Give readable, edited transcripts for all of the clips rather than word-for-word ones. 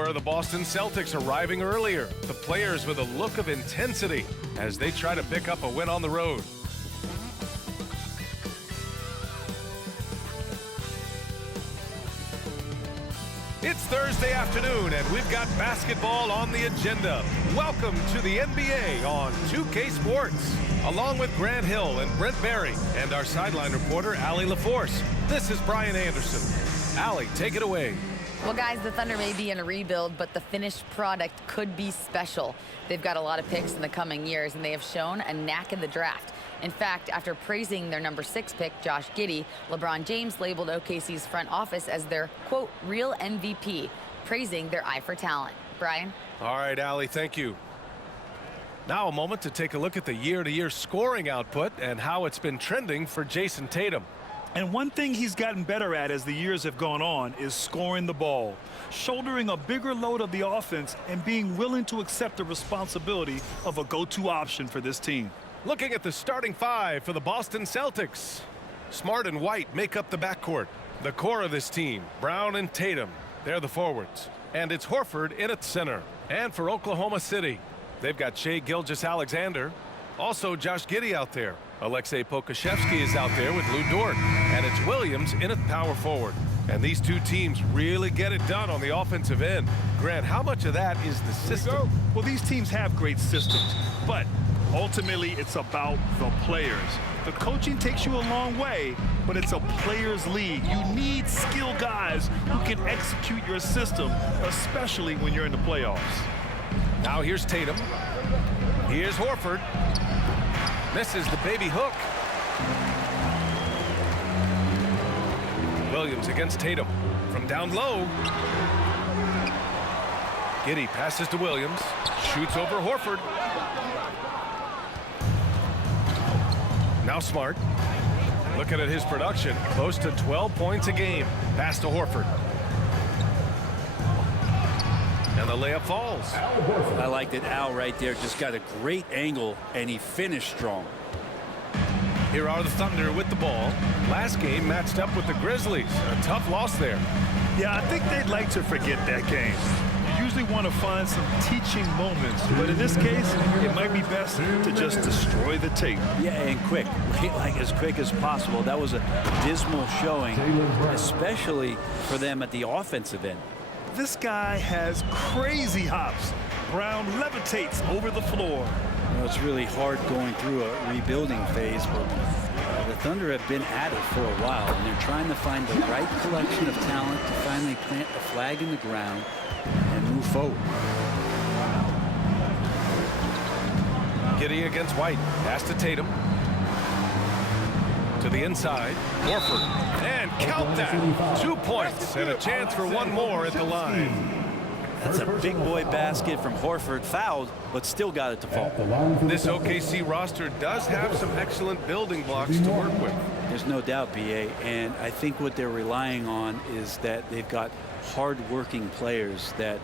were the Boston Celtics arriving earlier. The players with a look of intensity as they try to pick up a win on the road. It's Thursday afternoon, and we've got basketball on the agenda. Welcome to the NBA on 2K Sports. Along with Grant Hill and Brent Barry and our sideline reporter, Allie LaForce, this is Brian Anderson. Allie, take it away. Well, guys, the Thunder may be in a rebuild, but the finished product could be special. They've got a lot of picks in the coming years, and they have shown a knack in the draft. In fact, after praising their number 6 pick, Josh Giddey, LeBron James labeled OKC's front office as their, quote, real MVP, praising their eye for talent. Brian? All right, Allie, thank you. Now a moment to take a look at the year-to-year scoring output and how it's been trending for Jason Tatum. And one thing he's gotten better at as the years have gone on is scoring the ball, shouldering a bigger load of the offense and being willing to accept the responsibility of a go-to option for this team. Looking at the starting 5 for the Boston Celtics. Smart and White make up the backcourt. The core of this team, Brown and Tatum, they're the forwards. And it's Horford in at center. And for Oklahoma City, they've got Shai Gilgeous-Alexander. Also Josh Giddey out there. Aleksej Pokusevski is out there with Lou Dort. And it's Williams in at power forward. And these two teams really get it done on the offensive end. Grant, how much of that is the system? Well, these teams have great systems, but ultimately it's about the players. The coaching takes you a long way, but it's a players' league. You need skilled guys who can execute your system, especially when you're in the playoffs. Now here's Tatum. Here's Horford. Misses the baby hook. Williams against Tatum from down low. Giddey passes to Williams. Shoots over Horford. Now Smart. Looking at his production, close to 12 points a game. Pass to Horford. And the layup falls. I like that Al right there just got a great angle, and he finished strong. Here are the Thunder with the ball. Last game matched up with the Grizzlies. A tough loss there. Yeah, I think they'd like to forget that game. You usually want to find some teaching moments, but in this case, it might be best to just destroy the tape. Yeah, and quick, like as quick as possible. That was a dismal showing, especially for them at the offensive end. This guy has crazy hops. Brown levitates over the floor. You know, it's really hard going through a rebuilding phase, but the Thunder have been at it for a while, and they're trying to find the right collection of talent to finally plant a flag in the ground and move forward. Giddey against White. Pass to Tatum. To the inside. Horford. And count that. 2 points and a chance for one more at the line. That's a big boy basket from Horford. Fouled, but still got it to fall. This OKC roster does have some excellent building blocks to work with. There's no doubt, BA, and I think what they're relying on is that they've got hard-working players that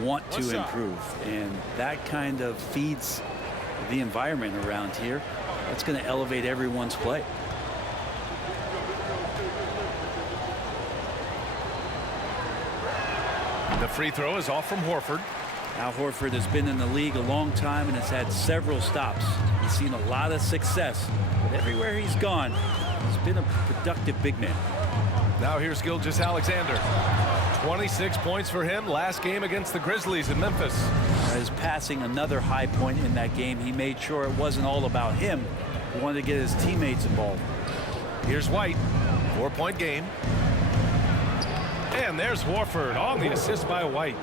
want to improve, and that kind of feeds the environment around here. That's going to elevate everyone's play. The free throw is off from Horford. Al Horford has been in the league a long time and has had several stops. He's seen a lot of success, but everywhere he's gone, he's been a productive big man. Now here's Gilgeous-Alexander. 26 points for him last game against the Grizzlies in Memphis. As passing another high point in that game, he made sure it wasn't all about him. He wanted to get his teammates involved. Here's White. 4-point game. And there's Horford on the assist by White.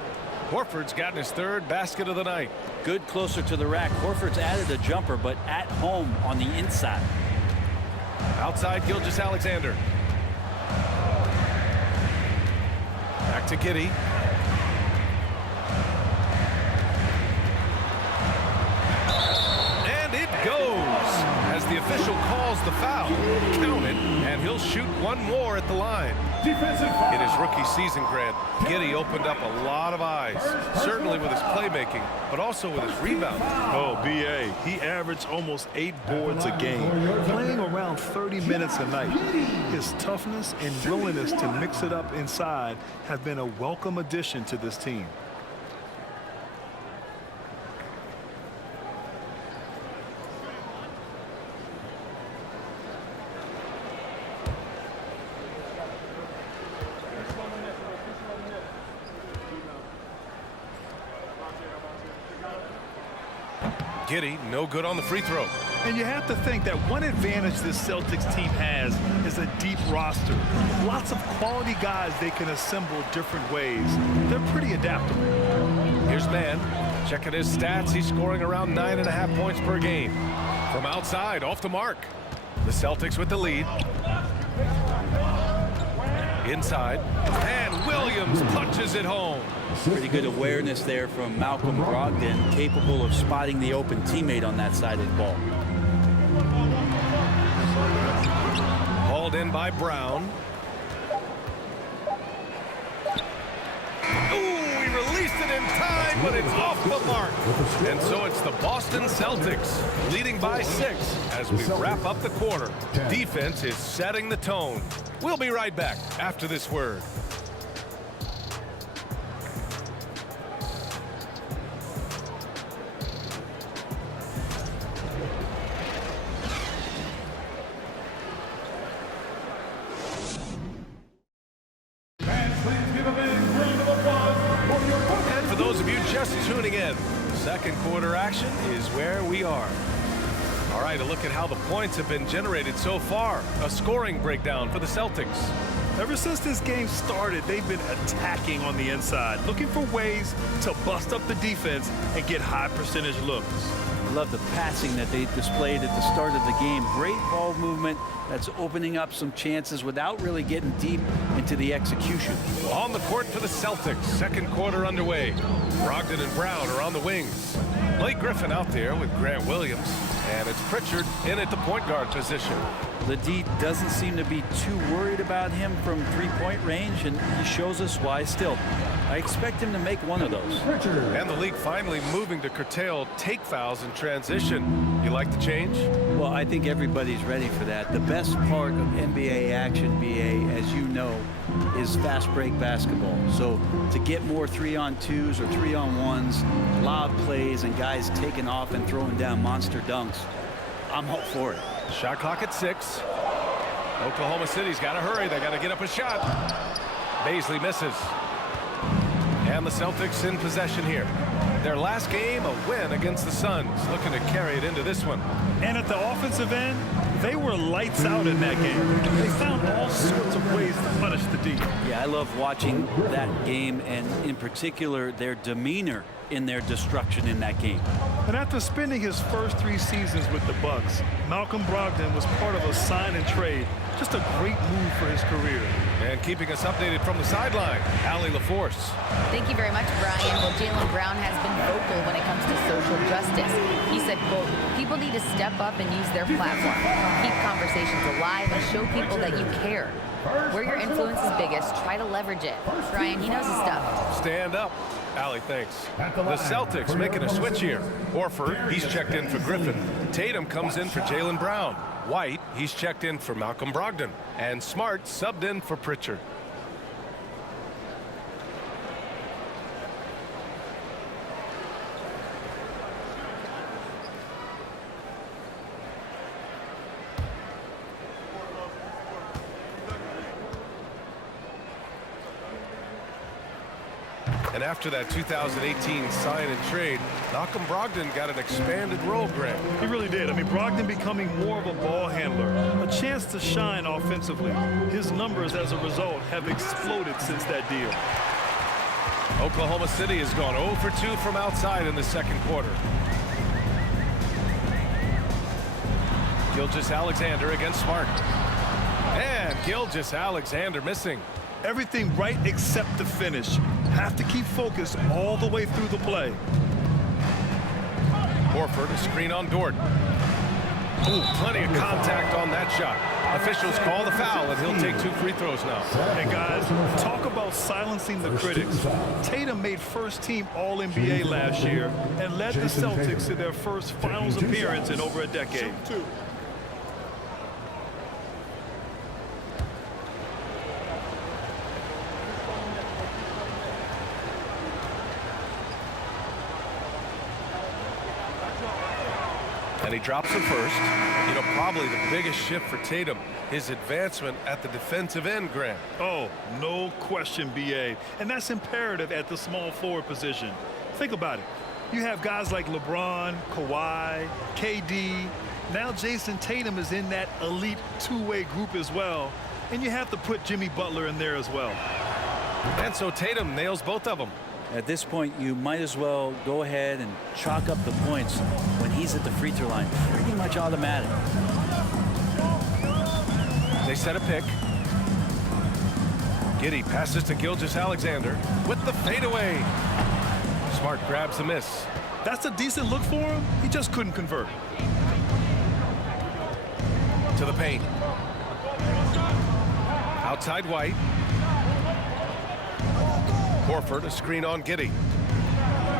Horford's gotten his 3rd basket of the night. Good closer to the rack. Horford's added a jumper, but at home on the inside. Outside Gilgeous-Alexander. Back to Giddey. And it goes as the official calls the foul. Count it, and he'll shoot one more at the line. In his rookie season, Grant, Giddey opened up a lot of eyes, certainly with his playmaking, but also with his rebounding. Oh, B.A., he averaged almost 8 boards a game, playing around 30 minutes a night. His toughness and willingness to mix it up inside have been a welcome addition to this team. Giddey, no good on the free throw. And you have to think that one advantage this Celtics team has is a deep roster. Lots of quality guys they can assemble different ways. They're pretty adaptable. Here's Mann. Checking his stats. He's scoring around 9.5 points per game. From outside, off the mark. The Celtics with the lead. Inside. And Williams punches it home. Pretty good awareness there from Malcolm Brogdon, capable of spotting the open teammate on that side of the ball. Hauled in by Brown. Ooh, he released it in time, but it's off the mark. And so it's the Boston Celtics leading by 6 as we wrap up the quarter. Defense is setting the tone. We'll be right back after this word. And for those of you just tuning in, second quarter action is where we are. All right, a look at how the points have been generated so far. A scoring breakdown for the Celtics. Ever since this game started, they've been attacking on the inside, looking for ways to bust up the defense and get high percentage looks. I love the passing that they displayed at the start of the game. Great ball movement that's opening up some chances without really getting deep into the execution. On the court for the Celtics, second quarter underway. Brogdon and Brown are on the wings. Blake Griffin out there with Grant Williams. And it's Pritchard in at the point guard position. The D doesn't seem to be too worried about him from three-point range, and he shows us why still. I expect him to make one of those. And the league finally moving to curtail take fouls in transition. You like the change? Well, I think everybody's ready for that. The best part of NBA action, BA, as you know, is fast break basketball. So to get more 3-on-2s or 3-on-1s, lob plays, and guys taking off and throwing down monster dunks, I'm all for it. Shot clock at 6. Oklahoma City's got to hurry. They got to get up a shot. Baisley misses. And the Celtics in possession here. Their last game, a win against the Suns, looking to carry it into this one. And at the offensive end, they were lights out in that game. They found all sorts of ways to punish the D. Yeah, I love watching that game, and in particular, their demeanor in their destruction in that game. And after spending his first 3 seasons with the Bucks, Malcolm Brogdon was part of a sign and trade. Just a great move for his career. And keeping us updated from the sideline, Allie LaForce. Thank you very much, Brian. Well, Jaylen Brown has been vocal when it comes to social justice. He said, quote, people need to step up and use their platform. Keep conversations alive and show people that you care. Where your influence is biggest, try to leverage it. Brian, he knows his stuff. Stand up. Allie, thanks. The Celtics making a switch here. Horford, he's checked in for Griffin. Tatum comes in for Jaylen Brown. White, he's checked in for Malcolm Brogdon. And Smart subbed in for Pritchard. And after that 2018 sign and trade, Malcolm Brogdon got an expanded role, Grant. He really did. I mean, Brogdon becoming more of a ball handler, a chance to shine offensively. His numbers as a result have exploded since that deal. Oklahoma City has gone 0 for 2 from outside in the second quarter. Gilgeous-Alexander against Smart. And Gilgeous-Alexander missing. Everything right except the finish. Have to keep focused all the way through the play. Horford, a screen on Dort. Ooh, plenty of contact on that shot. Officials call the foul, and he'll take 2 free throws now. And guys, talk about silencing the critics. Tatum made first-team All-NBA last year and led the Celtics to their first finals appearance in over a decade. And he drops it first. You know, probably the biggest shift for Tatum, his advancement at the defensive end, Grant. Oh, no question, BA. And that's imperative at the small forward position. Think about it. You have guys like LeBron, Kawhi, KD. Now Jason Tatum is in that elite two-way group as well. And you have to put Jimmy Butler in there as well. And so Tatum nails both of them. At this point, you might as well go ahead and chalk up the points when he's at the free throw line. Pretty much automatic. They set a pick. Giddey passes to Gilgeous-Alexander with the fadeaway. Smart grabs the miss. That's a decent look for him. He just couldn't convert. To the paint. Outside White. Horford, a screen on Giddey.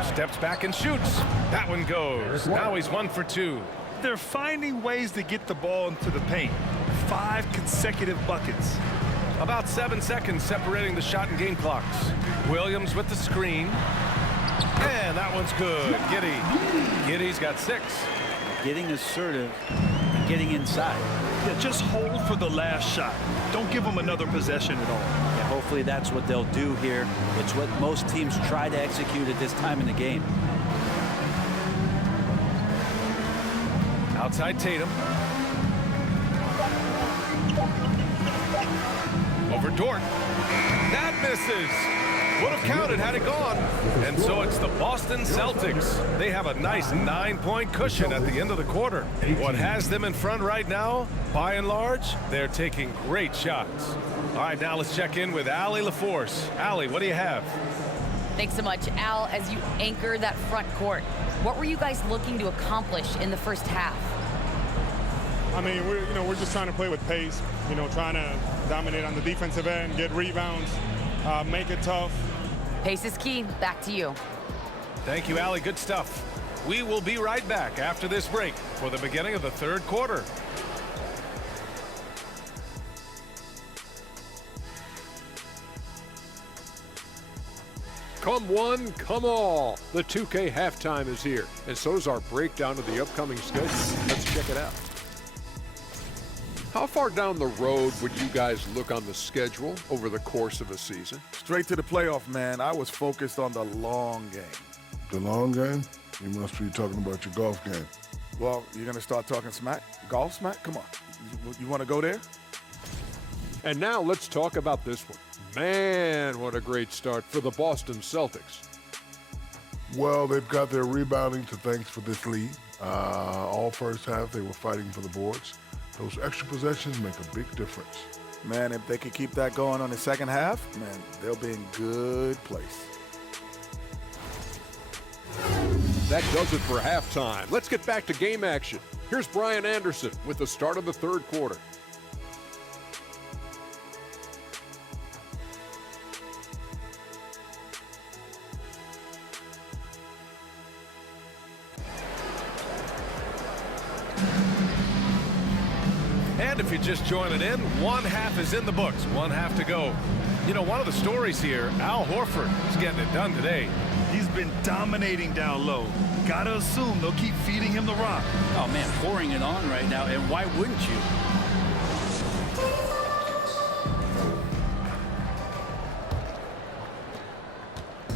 Steps back and shoots. That one goes. Now he's 1 for 2. They're finding ways to get the ball into the paint. 5 consecutive buckets. About 7 seconds separating the shot and game clocks. Williams with the screen. And that one's good. Giddey. Giddey's got 6. Getting assertive and getting inside. Yeah, just hold for the last shot. Don't give them another possession at all. Yeah, hopefully that's what they'll do here. It's what most teams try to execute at this time in the game. Outside Tatum. Over Dort. That misses. Would have counted had it gone. And so it's the Boston Celtics. They have a nice 9-point cushion at the end of the quarter. What has them in front right now, by and large, they're taking great shots. All right, now let's check in with Allie LaForce. Allie, what do you have? Thanks so much, Al. As you anchor that front court, what were you guys looking to accomplish in the first half? I mean, we're just trying to play with pace, trying to dominate on the defensive end, get rebounds, make it tough. Pace is key. Back to you. Thank you, Allie. Good stuff. We will be right back after this break for the beginning of the third quarter. Come one, come all. The 2K halftime is here, and so is our breakdown of the upcoming schedule. Let's check it out. How far down the road would you guys look on the schedule over the course of a season? Straight to the playoff, man. I was focused on the long game. The long game? You must be talking about your golf game. Well, you're going to start talking smack? Golf smack? Come on. You want to go there? And now let's talk about this one. Man, what a great start for the Boston Celtics. Well, they've got their rebounding to thanks for this lead. All first half, they were fighting for the boards. Those extra possessions make a big difference. Man, if they could keep that going on the second half, man, they'll be in good place. That does it for halftime. Let's get back to game action. Here's Brian Anderson with the start of the third quarter. And if you're just joining in, one half is in the books, one half to go. You know, one of the stories here, Al Horford is getting it done today. He's been dominating down low. Gotta assume they'll keep feeding him the rock. Oh, man, pouring it on right now, and why wouldn't you?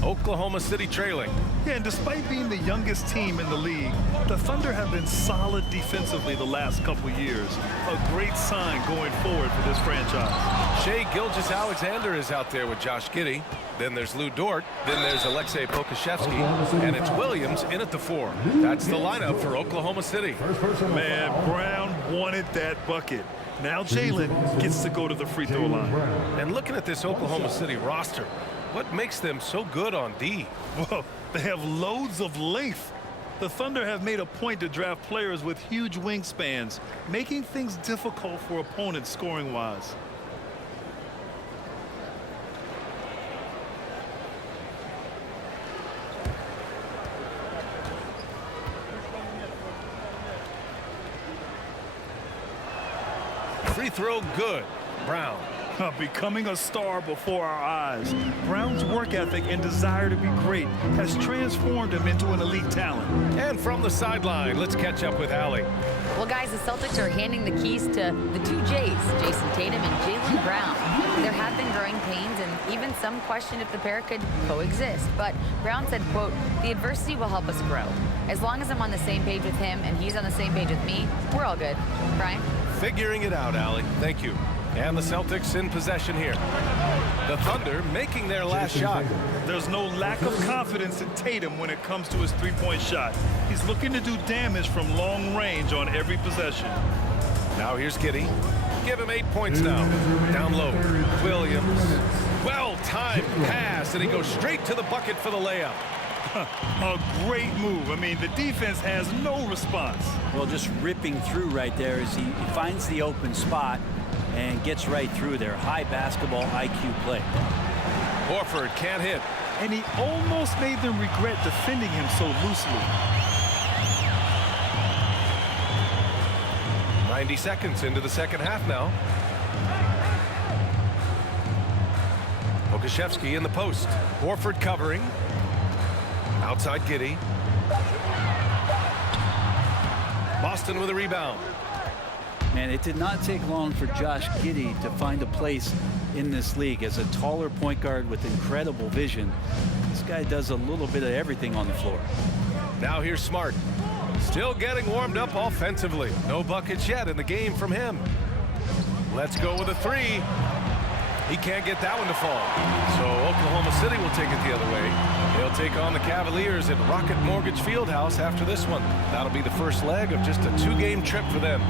Oklahoma City trailing. Yeah, and despite being the youngest team in the league, the Thunder have been solid defensively the last couple years. A great sign going forward for this franchise. Shai Gilgeous-Alexander is out there with Josh Giddey. Then there's Lou Dort. Then there's Aleksej Pokusevski. And it's Williams in at the 4. That's the lineup for Oklahoma City. Man, Brown wanted that bucket. Now Jalen gets to go to the free throw line. And looking at this Oklahoma City roster, what makes them so good on D? Well, they have loads of length. The Thunder have made a point to draft players with huge wingspans, making things difficult for opponents scoring-wise. Free throw good. Brown Becoming a star before our eyes. Brown's work ethic and desire to be great has transformed him into an elite talent. And from the sideline, let's catch up with Allie. Well, guys, the Celtics are handing the keys to the two J's, Jason Tatum and Jaylen Brown. There have been growing pains, and even some question if the pair could coexist. But Brown said, quote, "The adversity will help us grow. As long as I'm on the same page with him and he's on the same page with me, we're all good." Brian? Figuring it out, Allie. Thank you. And the Celtics in possession here. The Thunder making their last shot. There's no lack of confidence in Tatum when it comes to his three-point shot. He's looking to do damage from long range on every possession. Now here's Giddey. Give him 8 points now. Down low. Williams. Well-timed pass, and he goes straight to the bucket for the layup. A great move. I mean, the defense has no response. Well, just ripping through right there as he finds the open spot and gets right through there. High basketball IQ play. Horford can't hit. And he almost made them regret defending him so loosely. 90 seconds into the second half now. Okashevsky in the post. Horford covering. Outside Giddey. Boston with a rebound. Man, it did not take long for Josh Giddey to find a place in this league as a taller point guard with incredible vision. This guy does a little bit of everything on the floor. Now here's Smart. Still getting warmed up offensively. No buckets yet in the game from him. Let's go with a three. He can't get that one to fall. So Oklahoma City will take it the other way. They'll take on the Cavaliers at Rocket Mortgage Fieldhouse after this one. That'll be the first leg of just a two-game trip for them.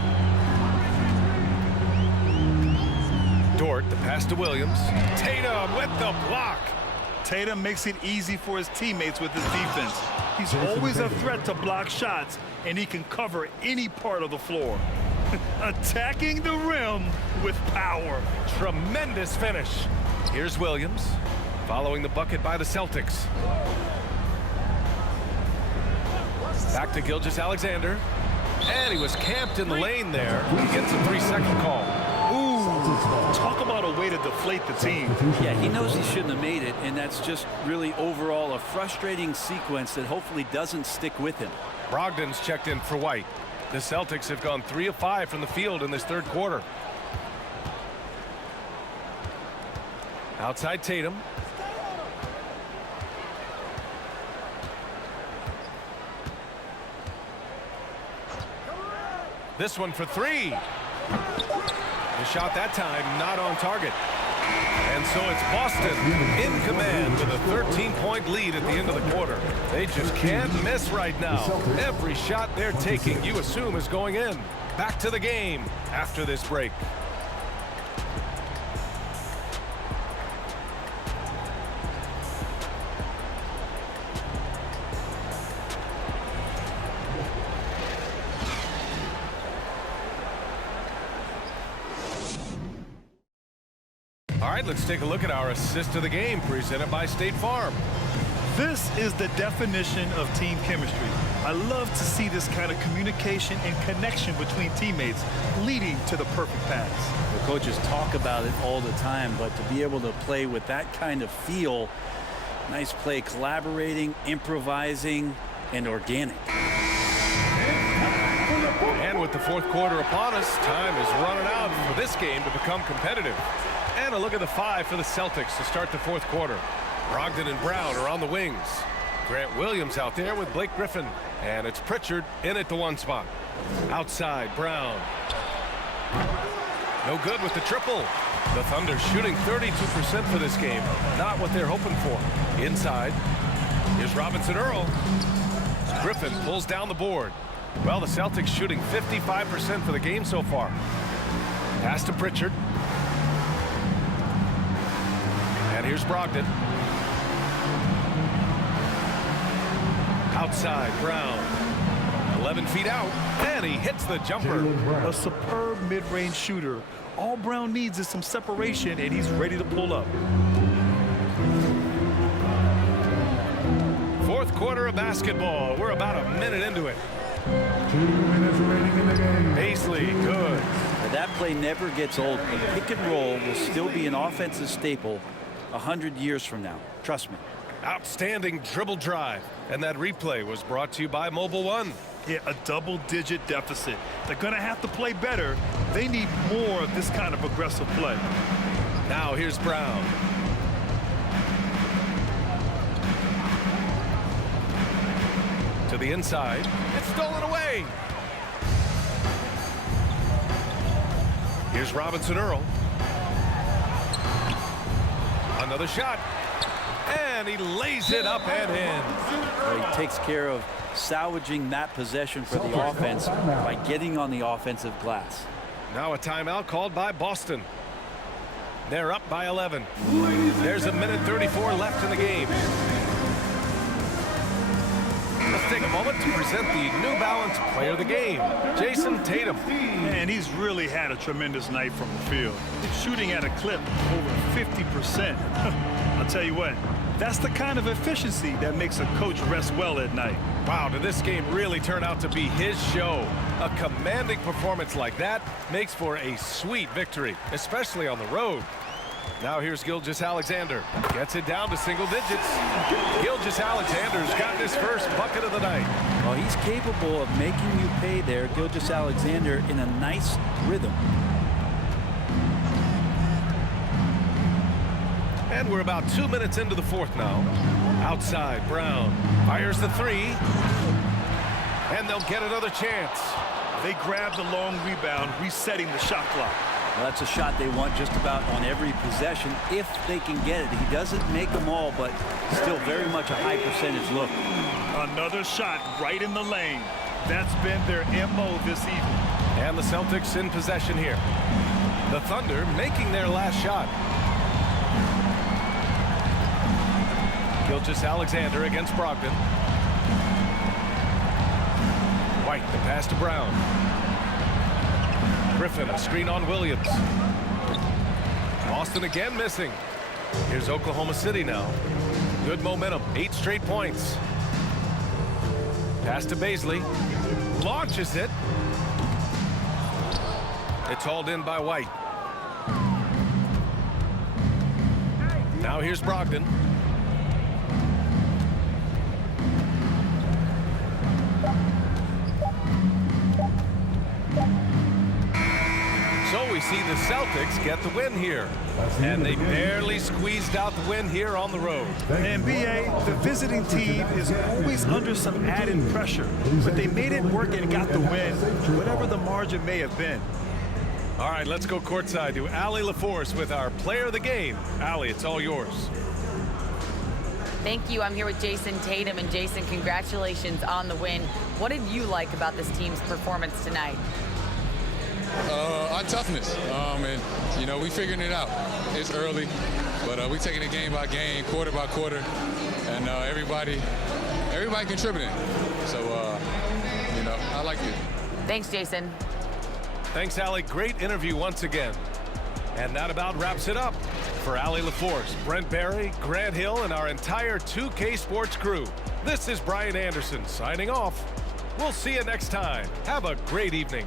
Dort, the pass to Williams. Tatum with the block. Tatum makes it easy for his teammates with his defense. He's always a threat to block shots, and he can cover any part of the floor. Attacking the rim with power. Tremendous finish. Here's Williams, following the bucket by the Celtics. Back to Gilgeous-Alexander. And he was camped in the lane there. He gets a 3-second call. Talk about a way to deflate the team. Yeah, he knows he shouldn't have made it, and that's just really overall a frustrating sequence that hopefully doesn't stick with him. Brogdon's checked in for White. The Celtics have gone 3 of 5 from the field in this third quarter. Outside Tatum. This one for three. The shot that time not on target. And so it's Boston in command with a 13-point lead at the end of the quarter. They just can't miss right now. Every shot they're taking, you assume, is going in. Back to the game after this break. All right, let's take a look at our assist of the game presented by State Farm. This is the definition of team chemistry. I love to see this kind of communication and connection between teammates leading to the perfect pass. The coaches talk about it all the time, but to be able to play with that kind of feel, nice play, collaborating, improvising, and organic. And with the fourth quarter upon us, time is running out for this game to become competitive. And a look at the 5 for the Celtics to start the fourth quarter. Brogdon and Brown are on the wings. Grant Williams out there with Blake Griffin. And it's Pritchard in at the 1 spot. Outside, Brown. No good with the triple. The Thunder shooting 32% for this game. Not what they're hoping for. Inside, here's Robinson Earl. Griffin pulls down the board. Well, the Celtics shooting 55% for the game so far. Pass to Pritchard. And here's Brogdon. Outside, Brown. 11 feet out, and he hits the jumper. A superb mid-range shooter. All Brown needs is some separation, and he's ready to pull up. Fourth quarter of basketball. We're about a minute into it. 2 minutes remaining in the game. Paisley, good. That play never gets old. The pick and roll will still be an offensive staple 100 years from now. Trust me. Outstanding dribble drive. And that replay was brought to you by Mobile One. Yeah, a double-digit deficit. They're going to have to play better. They need more of this kind of aggressive play. Now here's Brown. To the inside. It's stolen away. Here's Robinson Earl. Another shot. And he lays it up and in. He takes care of salvaging that possession for the offense by getting on the offensive glass. Now a timeout called by Boston. They're up by 11. There's a minute 34 left in the game. Let's take a moment to present the New Balance Player of the Game, Jason Tatum. Man, he's really had a tremendous night from the field. He's shooting at a clip over 50%. I'll tell you what, that's the kind of efficiency that makes a coach rest well at night. Wow, did this game really turn out to be his show? A commanding performance like that makes for a sweet victory, especially on the road. Now here's Gilgeous-Alexander. Gets it down to single digits. Gilgeous-Alexander's got his first bucket of the night. Well, he's capable of making you pay there, Gilgeous-Alexander, in a nice rhythm. And we're about 2 minutes into the fourth now. Outside, Brown fires the three. And they'll get another chance. They grab the long rebound, resetting the shot clock. Well, that's a shot they want just about on every possession if they can get it. He doesn't make them all, but still very much a high percentage look. Another shot right in the lane. That's been their MO this evening. And the Celtics in possession here. The Thunder making their last shot. Gilgeous-Alexander against Brogdon. White, the pass to Brown. Griffin, a screen on Williams. Boston again missing. Here's Oklahoma City now. Good momentum, 8 straight points. Pass to Baisley. Launches it. It's hauled in by White. Now here's Brogdon. So we see the Celtics get the win here. And they barely squeezed out the win here on the road. And BA, the visiting team is always under some added pressure. But they made it work and got the win, whatever the margin may have been. All right, let's go courtside to Allie LaForce with our player of the game. Allie, it's all yours. Thank you. I'm here with Jason Tatum. And Jason, congratulations on the win. What did you like about this team's performance tonight? Our toughness, and you know, we figuring it out. It's early, but we taking it game by game, quarter by quarter, and everybody contributing. So you know, I like it. Thanks, Jason. Thanks, Allie. Great interview once again. And that about wraps it up. For Allie LaForce, Brent Barry, Grant Hill, and our entire 2K Sports crew, this is Brian Anderson signing off. We'll see you next time. Have a great evening.